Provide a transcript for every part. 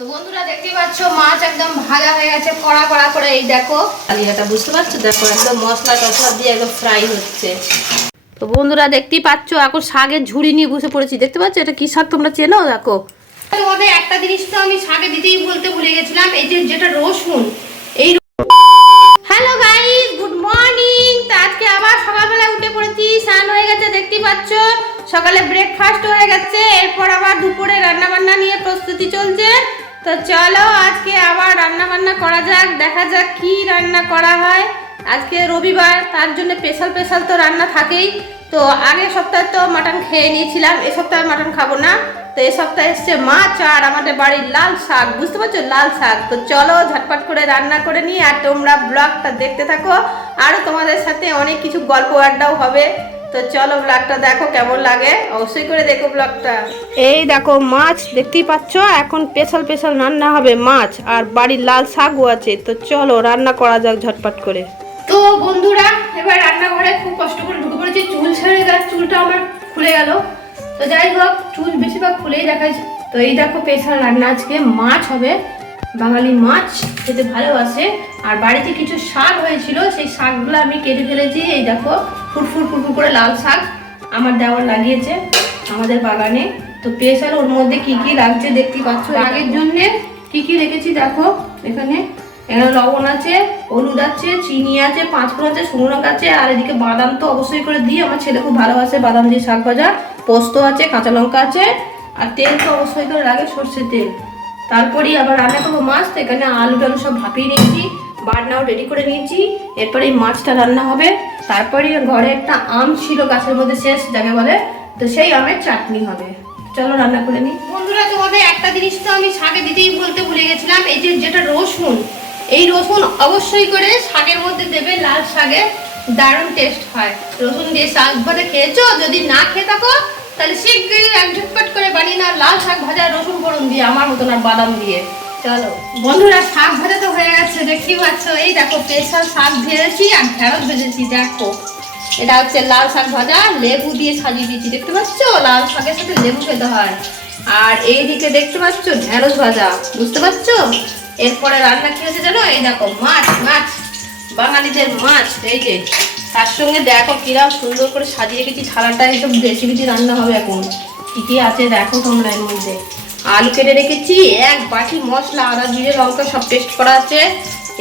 তো বন্ধুরা দেখতে পাচ্ছ মাছ একদম ভাজা হয়ে গেছে কড়া কড়া করে। এই দেখো কালিয়াটা বুঝতে পারছো, দেখো একদম মশলা টসলা দিয়ে একদম ফ্রাই হচ্ছে। তো বন্ধুরা দেখতেই পাচ্ছ এখন শাকের ঝুড়ি নিয়ে বসে পড়েছি। দেখতে পাচ্ছ এটা কি শাক তোমরা চেনো? দেখো তোমাদের একটা জিনিস তো আমি শাকে দিতেই বলতে ভুলে গেছিলাম, এই যে যেটা রসুন। এই হ্যালো গাইস, গুড মর্নিং। তো আজকে আবার সকালবেলা উঠে পড়েছি, স্নান হয়ে গেছে দেখতেই পাচ্ছ, সকালে ব্রেকফাস্ট হয়ে গেছে, এরপর আবার দুপুরে রান্না বান্না নিয়ে প্রস্তুতি চলছে। তো চলো আজকে আবার রান্না বান্না করা যাক, দেখা যাক কি রান্না করা হয়। আজকে রবিবার, তার জন্য স্পেশাল তো রান্না থাকেই। তো আগের সপ্তাহে তো মাটন খেয়ে নিয়েছিলাম, এ সপ্তাহে মাটন খাবো না। তো এই সপ্তাহে এসছে মাছ আর আমাদের বাড়ির লাল শাক, বুঝতে পারছো, লাল শাক। তো চলো ঝটপট করে রান্না করে নিই, আর তোমরা ব্লগটা দেখতে থাকো, আর তোমাদের সাথে অনেক কিছু গল্প আড্ডাও হবে। তো চলো ব্লগটা দেখো, কেমন লাগে অবশ্যই করে দেখো ব্লগটা। এই দেখো মাছ দেখতেই পাচ্ছ, এখন স্পেশাল রান্না হবে মাছ, আর বাড়ির লাল শাকও আছে। তো চলো রান্না করা যাক ঝটপট করে। তো বন্ধুরা এবার রান্নাঘরে খুব কষ্ট করে ঢুকে পড়েছি, চুল ছেড়ে গেছে, চুলটা আমার খুলে গেল। তো যাই হোক, চুল বেশিরভাগ খুলেই দেখাচ্ছে। তো এই দেখো স্পেশাল রান্না, আজকে মাছ হবে। বাঙালি মাছ খেতে ভালোবাসে, আর বাড়িতে কিছু শাক হয়েছিল, সেই শাকগুলো আমি কেটে ফেলেছি। এই দেখো ফুটফুট করে লাল শাক আমার দেওয়ার লাগিয়েছে আমাদের বাগানে। তো স্পেশাল ওর মধ্যে কি কি লাগছে দেখতে পাচ্ছ। আগের জন্য কি রেখেছি দেখো, এখানে লবণ আছে, হলুদ আছে, চিনি আছে, পাঁচফোড়ন আছে, শুকনো লঙ্কা আছে, আর এদিকে বাদাম তো অবশ্যই করে দিই, আমার ছেলে খুব ভালোবাসে বাদাম দিয়ে শাক ভাজা। পোস্ত আছে, কাঁচা লঙ্কা আছে, আর তেল তো অবশ্যই করে লাগে, সর্ষের তেল। তারপরেই আবার রান্না করবো মাছ। তো এখানে আলু টালু সব ভাপিয়ে নিয়েছি, বাটনাও রেডি করে নিয়েছি। এরপরে এই মাছটা রান্না হবে। তারপরে ঘরে একটা আম ছিল গাছের মধ্যে, শেষ যাকে বলে, তো সেই আমের চাটনি হবে। চলো রান্না করে নিই। বন্ধুরা তোমাদের একটা জিনিস তো আমি শাকে দিতেই বলতে ভুলে গেছিলাম, এই যে যেটা রসুন। এই রসুন অবশ্যই করে শাকের মধ্যে দেবে, লাল শাকে দারুণ টেস্ট হয়। রসুন দিয়ে শাক ভাজা খেয়েছো? যদি না খেয়ে থাকো তাহলে শীঘ্রই এক ঝটপট করে বানিয়ে না লাল শাক ভাজা রসুন ফোড়ন দিয়ে, আমার মতন আর বাদাম দিয়ে। চলো বন্ধুরা শাক ভাজা তো হয়ে গেছে দেখতেই পাচ্ছ। এই দেখো স্পেশাল শাক ভেজেছি আর ঢেঁড়স ভেজেছি। দেখো এটা হচ্ছে লাল শাক ভাজা, লেবু দিয়ে সাজিয়ে দিয়েছি, দেখতে পাচ্ছ, লাল শাকের সাথে লেবু খেতে হয়। আর এইদিকে দেখতে পাচ্ছ ঢেঁড়স ভাজা, বুঝতে পারছো। এরপরে রান্না কি হয়েছে জানো? এই দেখো মাছ, বাঙালিদের মাছ, এই যে তার সঙ্গে দেখো কিরম সুন্দর করে সাজিয়ে রেখেছি থালাটা। একদম বেশি রান্না হবে এখন। কি আছে দেখো তোমরা, এর মধ্যে আলু কেটে রেখেছি, এক বাটি মশলা, আদা জিরে লঙ্কা সব পেস্ট করা আছে।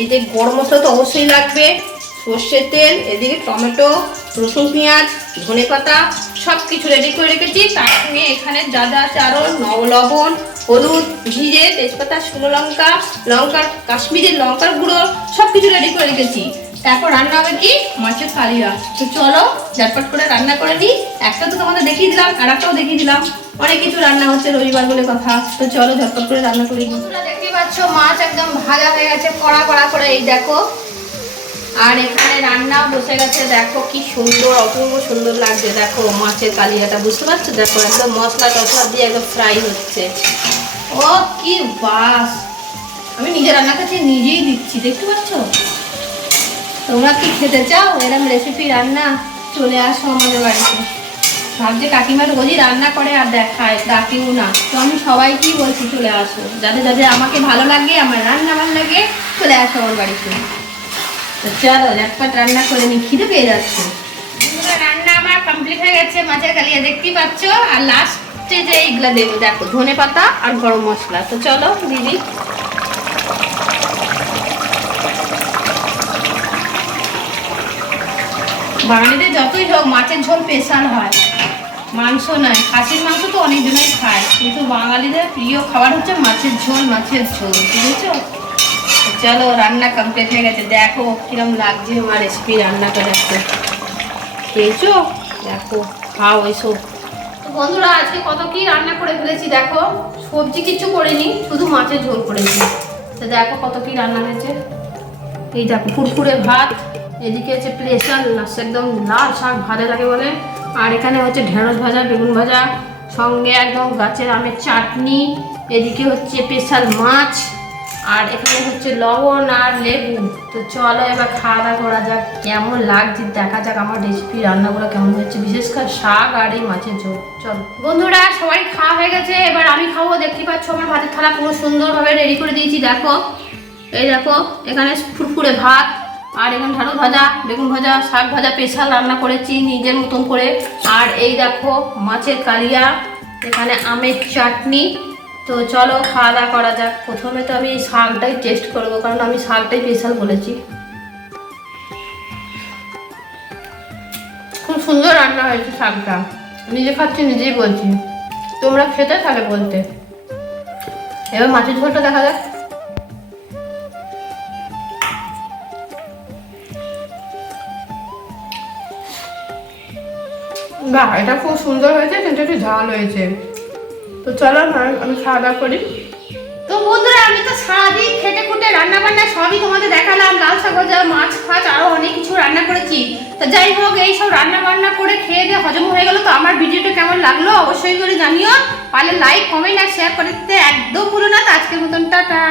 এই যে গরম মশলা তো অবশ্যই লাগবে, সর্ষের তেল, এদিকে টমেটো, রসুন পেঁয়াজ, ধনে পাতা সব কিছু রেডি করে রেখেছি। তার সঙ্গে এখানে যা আছে আরও লবণ, হলুদ, জিরে, তেজপাতা, শুকনো লঙ্কার কাশ্মীরি লঙ্কার গুঁড়ো সব কিছু রেডি করে রেখেছি। তারপর রান্না হবে কি মাছের কালিয়া। তো চলো ঝটপট করে রান্না করে নিই। একটা তো তোমাদের দেখিয়ে দিলাম, আর একটাও দেখিয়ে দিলাম, অনেক কিছু রান্না হচ্ছে রবিবার বলে কথা। তো চলো ঝটপট করে রান্না করি। বন্ধুরা দেখতে পাচ্ছ মাছ একদম ভাজা হয়ে গেছে কড়া করে, এই দেখো। আর এখানে রান্নাও বসে গেছে, দেখো কি সুন্দর, অপূর্ব সুন্দর লাগছে। দেখো মাছের কালিয়াটা, বুঝতে পারছো, দেখো একদম মশলা টসলা দিয়ে একদম ফ্রাই হচ্ছে। ও কি বাস, আমি নিজে রান্না করছি, নিজেই দিচ্ছি, দেখতে পাচ্ছ। তোমরা কি খেতে চাও এরকম রেসিপি রান্না? চলে আসো আমাদের বাড়িতে। ভাবছে কাকিমা রোজই রান্না করে আর দেখায়, ডাকিও না। তো আমি সবাইকেই বলছি চলে আসো, যাদের আমাকে ভালো লাগে, আমার রান্না ভালো লাগে, চলে আসো আমার বাড়িতে। তো চলো ঝটপট রান্না করে নি, খিদে পেয়ে যাচ্ছে। রান্না আমার কমপ্লিট হয়ে গেছে, মাছের কালিয়া দেখতেই পাচ্ছ। আর লাস্টে যে এইগুলা দেবো দেখো, ধনে পাতা আর গরম মশলা। তো চলো দিদি। বাঙালিদের যতই হোক মাছের ঝোল স্পেশাল হয়, মাংস নয়। খাসির মাংস তো অনেকজনই খায়, কিন্তু বাঙালিদের প্রিয় খাবার হচ্ছে মাছের ঝোল, বুঝেছো। চলো রান্না কমপ্লিট হয়ে গেছে, দেখো কিরম লাগছে আমার রেসিপি রান্না করে। খেয়েছো? দেখো খাও এসো। তো বন্ধুরা আজকে কত কি রান্না করে ফেলেছি দেখো, সবজি কিছু করিনি, শুধু মাছের ঝোল করেছি। তো দেখো কত কি রান্না হয়েছে। এই দেখো ফুরফুরে ভাত, এদিকে হচ্ছে স্পেশাল একদম লাল শাক ভাজা যাকে বলে, আর এখানে হচ্ছে ঢেঁড়স ভাজা, বেগুন ভাজা, সঙ্গে একদম গাছের আমের চাটনি, এদিকে হচ্ছে স্পেশাল মাছ, আর এখানে হচ্ছে লবণ আর লেবু। তো চলো এবার খাওয়া দাওয়া করা যাক, কেমন লাগছে দেখা যাক আমার রেসিপি রান্নাগুলো কেমন হচ্ছে, বিশেষ করে শাক আর এই মাছের ঝোল। চলো বন্ধুরা, সবাই খাওয়া হয়ে গেছে, এবার আমি খাবো। দেখতে পাচ্ছ আমার ভাতের থালা পুরো সুন্দরভাবে রেডি করে দিয়েছি। দেখো এই দেখো, এখানে ফুরফুরে ভাত, আর এখানে ঢালু ভাজা, বেগুন ভাজা, শাক ভাজা স্পেশাল রান্না করেছি নিজের মতন করে। আর এই দেখো মাছের কালিয়া, এখানে আমের চাটনি। তো চলো খাওয়া দাওয়া করা যাক। প্রথমে তো আমি এই শাকটাই টেস্ট করবো, কারণ আমি শাকটাই স্পেশাল বলেছি। খুব সুন্দর রান্না হয়েছে শাকটা, নিজে খাচ্ছি নিজেই বলছি, তোমরা খেতে তাহলে বলতে। এবার মাছের ঝোলটা দেখা যাক। বাহ, এটা খুব সুন্দর হয়েছে, কিন্তু একটু ঝাল হয়েছে। তো চলো আমি খাওয়া দাওয়া করি। তো বন্ধুরা, আমি তো সারাদিন খেটে খুঁটে রান্না বান্না সবই তোমাদের দেখালাম, লাল শাক ভাজা, মাছ ফাছ, আরো অনেক কিছু রান্না করেছি। তো যাই হোক, এইসব রান্না বান্না করে খেয়ে দিয়ে হজম হয়ে গেল। তো আমার ভিডিওটা কেমন লাগলো অবশ্যই করে জানিও, পারলে লাইক কমেন্ট আর শেয়ার করে দিতে একদম ভুলো না। তো আজকের মতন টাটা।